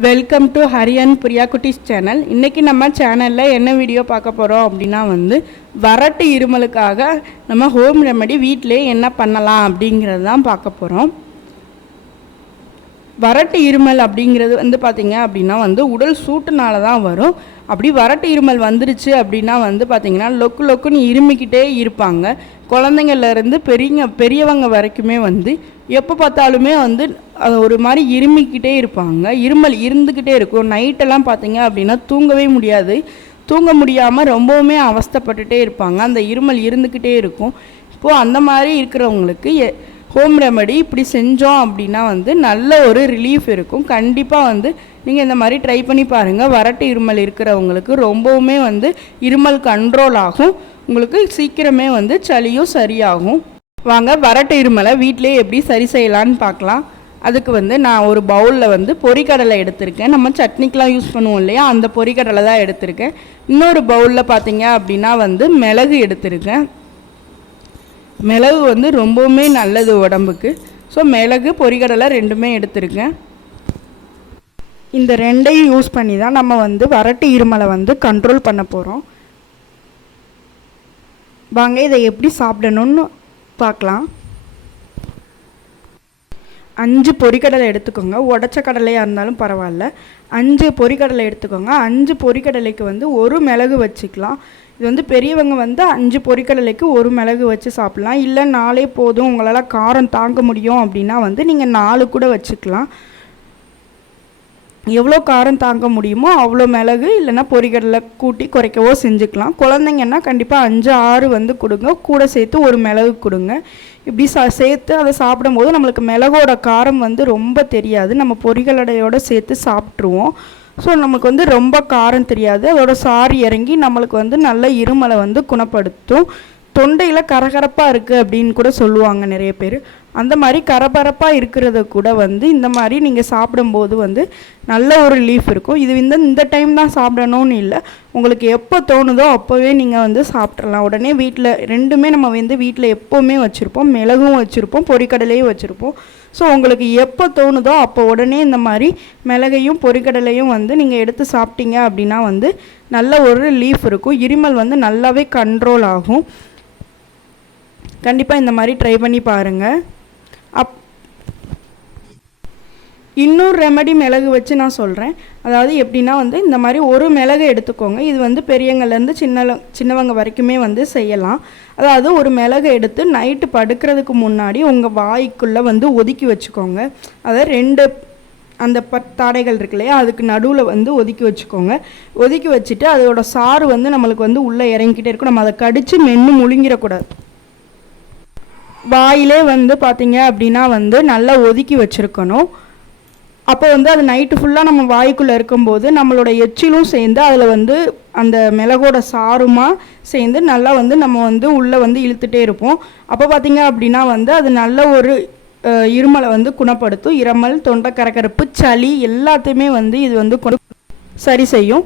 Welcome to Hariyan Priya குட்டிஸ் channel இன்றைக்கி நம்ம சேனலில் என்ன வீடியோ பார்க்க போகிறோம் அப்படின்னா வந்து வறட்டு இருமலுக்காக நம்ம ஹோம் ரெமெடி வீட்டிலே என்ன பண்ணலாம் அப்படிங்கிறது தான் பார்க்க போகிறோம் வறட்டு இருமல் அப்படிங்கிறது வந்து பார்த்திங்க அப்படின்னா வந்து உடல் சூட்டுனால தான் வரும். அப்படி வறட்டு இருமல் வந்துருச்சு அப்படின்னா வந்து பார்த்திங்கன்னா லொக்கு லொக்குன்னு இருமிக்கிட்டே இருப்பாங்க. குழந்தைங்கள்லேருந்து பெரியங்க பெரியவங்க வரைக்குமே வந்து எப்போ பார்த்தாலுமே வந்து ஒரு மாதிரி இருமிக்கிட்டே இருப்பாங்க. இருமல் இருந்துக்கிட்டே இருக்கும். நைட்டெல்லாம் பார்த்திங்க அப்படின்னா தூங்கவே முடியாது. தூங்க முடியாமல் ரொம்பவுமே அவஸ்தப்பட்டுட்டே இருப்பாங்க. அந்த இருமல் இருந்துக்கிட்டே இருக்கும். இப்போது அந்த மாதிரி இருக்கிறவங்களுக்கு எ- ஹோம் ரெமடி இப்படி செஞ்சோம் அப்படின்னா வந்து நல்ல ஒரு ரிலீஃப் இருக்கும். கண்டிப்பாக வந்து நீங்கள் இந்த மாதிரி ட்ரை பண்ணி பாருங்கள் வறட்டு இருமல் இருக்கிறவங்களுக்கு ரொம்பவுமே வந்து இருமல் கண்ட்ரோல் ஆகும். உங்களுக்கு சீக்கிரமே வந்து சளியும் சரியாகும். வாங்க வரட்டு இருமலை வீட்டிலே எப்படி சரி செய்யலான்னு பார்க்கலாம். அதுக்கு வந்து நான் ஒரு பவுலில் வந்து பொரிக்கடலை எடுத்திருக்கேன். நம்ம சட்னிக்கெலாம் யூஸ் பண்ணுவோம் இல்லையா? அந்த பொரிக்கடலை தான் எடுத்திருக்கேன். இன்னொரு பவுலில் பார்த்தீங்க அப்படின்னா வந்து மிளகு எடுத்திருக்கேன். மிளகு வந்து ரொம்பவுமே நல்லது உடம்புக்கு. ஸோ மிளகு பொரிகடலை ரெண்டுமே எடுத்திருக்கேன். இந்த ரெண்டையும் யூஸ் பண்ணி தான் நம்ம வந்து வறட்டு இருமலை வந்து கண்ட்ரோல் பண்ண போகிறோம் வாங்க இதை எப்படி சாப்பிடணும்னு பார்க்கலாம். அஞ்சு பொரிக்கடலை எடுத்துக்கோங்க. உடச்ச கடலையாக இருந்தாலும் பரவாயில்ல. அஞ்சு பொரிக்கடலை எடுத்துக்கோங்க. அஞ்சு பொரிக்கடலைக்கு வந்து ஒரு மிளகு வச்சுக்கலாம். இது வந்து பெரியவங்க வந்து அஞ்சு பொரிக்கடலைக்கு ஒரு மிளகு வச்சு சாப்பிட்லாம். இல்லை நாலே போதும். உங்களால் காரம் தாங்க முடியும் அப்படின்னா வந்து நீங்கள் நாலு கூட வச்சுக்கலாம். எவ்வளோ காரம் தாங்க முடியுமோ அவ்வளோ மிளகு இல்லைன்னா பொரிகடலை கூட்டி குறைக்கவோ செஞ்சுக்கலாம். குழந்தைங்கன்னா கண்டிப்பாக அஞ்சு ஆறு வந்து கொடுங்க. கூட சேர்த்து ஒரு மிளகு கொடுங்க. இப்படி சா சேர்த்து அதை சாப்பிடும்போது நம்மளுக்கு மிளகோட காரம் வந்து ரொம்ப தெரியாது. நம்ம பொரிகடலையோட சேர்த்து சாப்பிட்ருவோம் ஸோ நமக்கு வந்து ரொம்ப காரம் தெரியாது. அதோட சாறு இறங்கி நம்மளுக்கு வந்து நல்ல இருமலை வந்து குணப்படுத்தும். தொண்டையில் கரகரப்பாக இருக்குது அப்படின்னு கூட சொல்லுவாங்க நிறைய பேர். அந்த மாதிரி கரபரப்பாக இருக்கிறத கூட வந்து இந்த மாதிரி நீங்கள் சாப்பிடும்போது வந்து நல்ல ஒரு லீஃப் இருக்கும். இது இந்த இந்த டைம் தான் சாப்பிடணும்னு இல்லை. உங்களுக்கு எப்போ தோணுதோ அப்போவே நீங்கள் வந்து சாப்பிட்றலாம் உடனே வீட்டில் ரெண்டுமே நம்ம வந்து வீட்டில் எப்போவுமே வச்சுருப்போம். மிளகும் வச்சுருப்போம். பொரிக்கடலையும் வச்சுருப்போம். ஸோ உங்களுக்கு எப்போ தோணுதோ அப்போ உடனே இந்த மாதிரி மிளகையும் பொரிக்கடலையும் வந்து நீங்கள் எடுத்து சாப்பிட்டீங்க அப்படின்னா வந்து நல்ல ஒரு லீஃப் இருக்கும். இருமல் வந்து நல்லாவே கண்ட்ரோல் ஆகும். கண்டிப்பாக இந்த மாதிரி ட்ரை பண்ணி பாருங்கள் அப் இன்னொரு ரெமடி மிளகு வச்சு நான் சொல்கிறேன் அதாவது எப்படின்னா வந்து இந்த மாதிரி ஒரு மிளகு எடுத்துக்கோங்க. இது வந்து பெரியவங்கலேருந்து சின்ன சின்னவங்க வரைக்குமே வந்து செய்யலாம். அதாவது ஒரு மிளகு எடுத்து நைட்டு படுக்கிறதுக்கு முன்னாடி உங்கள் வாய்க்குள்ளே வந்து ஒதுக்கி வச்சுக்கோங்க. அதாவது ரெண்டு அந்த பத்தாடைகள் இருக்கு இல்லையா? அதுக்கு நடுவில் வந்து ஒதுக்கி வச்சுக்கோங்க. ஒதுக்கி வச்சுட்டு அதோட சாறு வந்து நம்மளுக்கு வந்து உள்ளே இறங்கிக்கிட்டே இருக்கும். நம்ம அதை கடித்து மென்று முழுங்கிடக்கூடாது. வாயிலே வந்து பார்த்தீங்க அப்படின்னா வந்து நல்லா ஒதுக்கி வச்சுருக்கணும். அப்போ வந்து அது நைட்டு ஃபுல்லாக நம்ம வாய்க்குள்ளே இருக்கும்போது நம்மளோட எச்சிலும் சேர்ந்து அதில் வந்து அந்த மிளகோட சாருமாக சேர்ந்து நல்லா வந்து நம்ம வந்து உள்ளே வந்து இழுத்துட்டே இருப்போம். அப்போ பார்த்தீங்க அப்படின்னா வந்து அது நல்ல ஒரு இருமலை வந்து குணப்படுத்தும். இருமல் தொண்டை கரகரப்பு சளி எல்லாத்தையுமே வந்து இது வந்து கொண்டு சரி செய்யும்.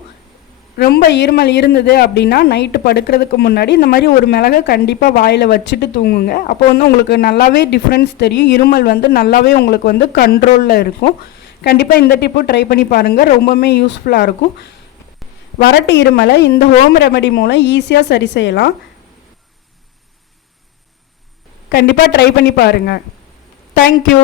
ரொம்ப இருமல் இருந்தது அப்படின்னா நைட்டு படுக்கிறதுக்கு முன்னாடி இந்த மாதிரி ஒரு மிளகை கண்டிப்பாக வாயில் வச்சுட்டு தூங்குங்க. அப்போ வந்து உங்களுக்கு நல்லாவே டிஃப்ரென்ஸ் தெரியும். இருமல் வந்து நல்லாவே உங்களுக்கு வந்து கண்ட்ரோலில் இருக்கும். கண்டிப்பாக இந்த டிப்பு ட்ரை பண்ணி பாருங்கள் ரொம்பவுமே யூஸ்ஃபுல்லாக இருக்கும். வரட்டு இருமலை இந்த ஹோம் ரெமெடி மூலம் ஈஸியாக சரி செய்யலாம். கண்டிப்பாக ட்ரை பண்ணி பாருங்கள் தேங்க்யூ